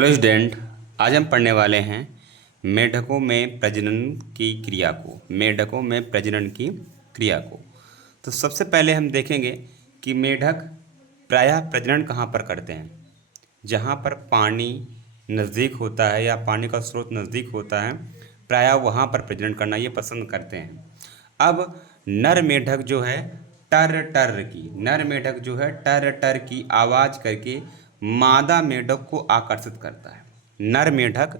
Hello student, आज हम पढ़ने वाले हैं मेढकों में प्रजनन की क्रिया को। मेढकों में प्रजनन की क्रिया को तो सबसे पहले हम देखेंगे कि मेढक प्रायः प्रजनन कहाँ पर करते हैं। जहाँ पर पानी नज़दीक होता है या पानी का स्रोत नज़दीक होता है, प्रायः वहाँ पर प्रजनन करना ये पसंद करते हैं। अब नर मेढक जो है नर मेढक जो है टर टर की आवाज़ करके मादा मेढक को आकर्षित करता है। नर मेढक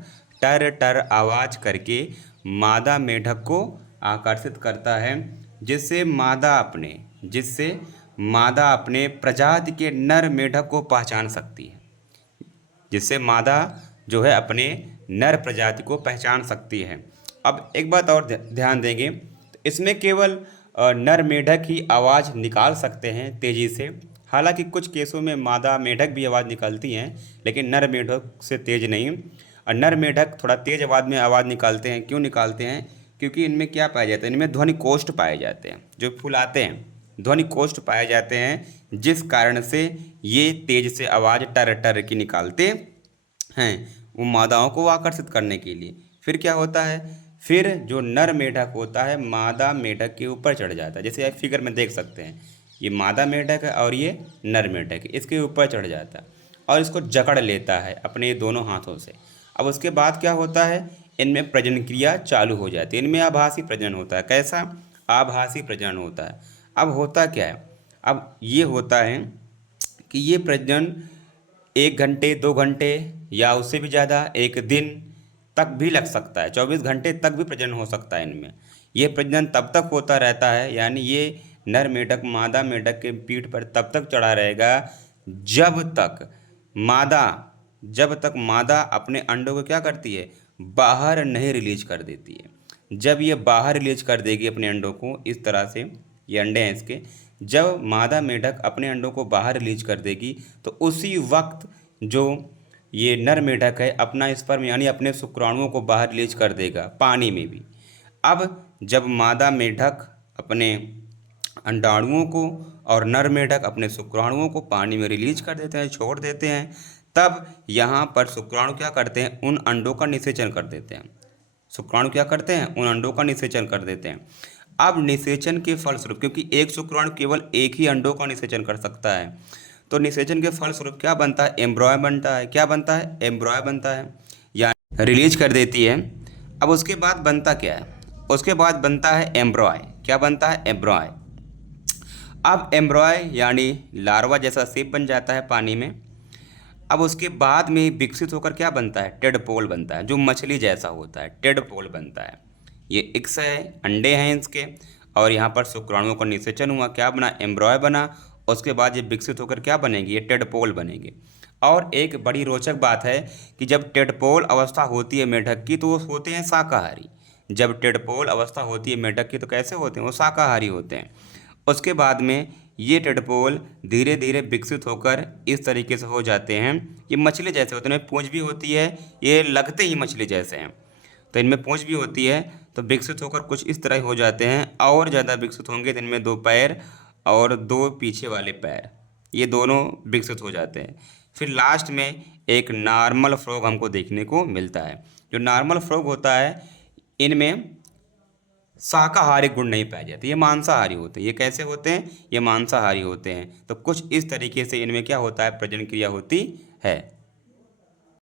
टर टर आवाज़ करके मादा मेढक को आकर्षित करता है, जिससे मादा अपने प्रजाति के नर मेढक को पहचान सकती है। जिससे मादा जो है अपने नर प्रजाति को पहचान सकती है। अब एक बात और ध्यान देंगे तो इसमें केवल नर मेढक ही आवाज़ निकाल सकते हैं तेज़ी से। हालांकि कुछ केसों में मादा मेढक भी आवाज़ निकालती हैं, लेकिन नर मेढक से तेज़ नहीं। और नर मेढक थोड़ा तेज़ आवाज़ में आवाज़ निकालते हैं। क्यों निकालते हैं? क्योंकि इनमें क्या पाया जाता है, इनमें ध्वनि कोष्ठ पाए जाते हैं जो फुलाते हैं। ध्वनि कोष्ठ पाए जाते हैं, जिस कारण से ये तेज से आवाज़ टर टर की निकालते हैं, वो मादाओं को आकर्षित करने के लिए। फिर क्या होता है, फिर जो नर मेढक होता है मादा मेढक के ऊपर चढ़ जाता है। जैसे आप फिगर में देख सकते हैं, ये मादा मेढक है और ये नर मेढक है, इसके ऊपर चढ़ जाता है और इसको जकड़ लेता है अपने दोनों हाथों से। अब उसके बाद क्या होता है, इनमें प्रजनन क्रिया चालू हो जाती है। इनमें आभासी प्रजनन होता है। कैसा? आभासी प्रजनन होता है। अब होता क्या है, अब ये होता है कि ये प्रजनन 1 घंटे 2 घंटे या उससे भी ज़्यादा एक दिन तक भी लग सकता है। 24 घंटे तक भी प्रजनन हो सकता है इनमें। ये प्रजनन तब तक होता रहता है, यानी ये नर मेढक मादा मेढक के पीठ पर तब तक चढ़ा रहेगा जब तक मादा मादा अपने अंडों को क्या करती है, बाहर नहीं रिलीज कर देती है। जब ये बाहर रिलीज कर देगी अपने अंडों को, इस तरह से ये अंडे हैं इसके, जब मादा मेढक अपने अंडों को बाहर रिलीज कर देगी तो उसी वक्त जो ये नर मेढक है अपना स्पर्म यानी अपने शुक्राणुओं को बाहर रिलीज कर देगा पानी में भी। अब जब मादा मेढक अपने अंडाणुओं को और नर मेढक अपने शुक्राणुओं को पानी में रिलीज कर देते हैं, छोड़ देते हैं, तब यहाँ पर शुक्राणु क्या करते हैं, उन अंडों का निषेचन कर देते हैं। शुक्राणु क्या करते हैं, उन अंडों का निषेचन कर देते हैं। अब निषेचन के फलस्वरूप, क्योंकि एक शुक्राणु केवल एक ही अंडों का निषेचन कर सकता है, तो निषेचन के फलस्वरूप क्या बनता है, एम्ब्रॉय बनता है। क्या बनता है? एम्ब्रॉय बनता है, या रिलीज कर देती है। अब उसके बाद बनता क्या है, उसके बाद बनता है एम्ब्रॉय। क्या बनता है? एम्ब्रॉय। अब एम्ब्रॉय यानी लार्वा जैसा शेप बन जाता है पानी में। अब उसके बाद में विकसित होकर क्या बनता है, टेडपोल बनता है, जो मछली जैसा होता है, टेडपोल बनता है। ये इक्स है, अंडे हैं इसके, और यहाँ पर शुक्राणुओं का निषेचन हुआ, क्या बना, एम्ब्रॉय बना। उसके बाद ये विकसित होकर क्या बनेगी, ये टेडपोल बनेंगे। और एक बड़ी रोचक बात है कि जब टेडपोल अवस्था होती है मेढक की तो वो होते हैं शाकाहारी। जब टेडपोल अवस्था होती है मेढक की तो कैसे होते हैं, वो शाकाहारी होते हैं। उसके बाद में ये टेडपोल धीरे धीरे विकसित होकर इस तरीके से हो जाते हैं, ये मछली जैसे होते हैं। इनमें पूंछ भी होती है, ये लगते ही मछली जैसे हैं, तो इनमें पूंछ भी होती है। तो विकसित होकर कुछ इस तरह हो जाते हैं। और ज़्यादा विकसित होंगे तो इनमें 2 पैर और 2 पीछे वाले पैर, ये दोनों विकसित हो जाते हैं। फिर लास्ट में एक नॉर्मल फ्रॉग हमको देखने को मिलता है। जो नॉर्मल फ्रॉग होता है, इनमें शाकाहारी गुण नहीं पाए जाते, ये मांसाहारी होते हैं। ये कैसे होते हैं, ये मांसाहारी होते हैं। तो कुछ इस तरीके से इनमें क्या होता है, प्रजनन क्रिया होती है।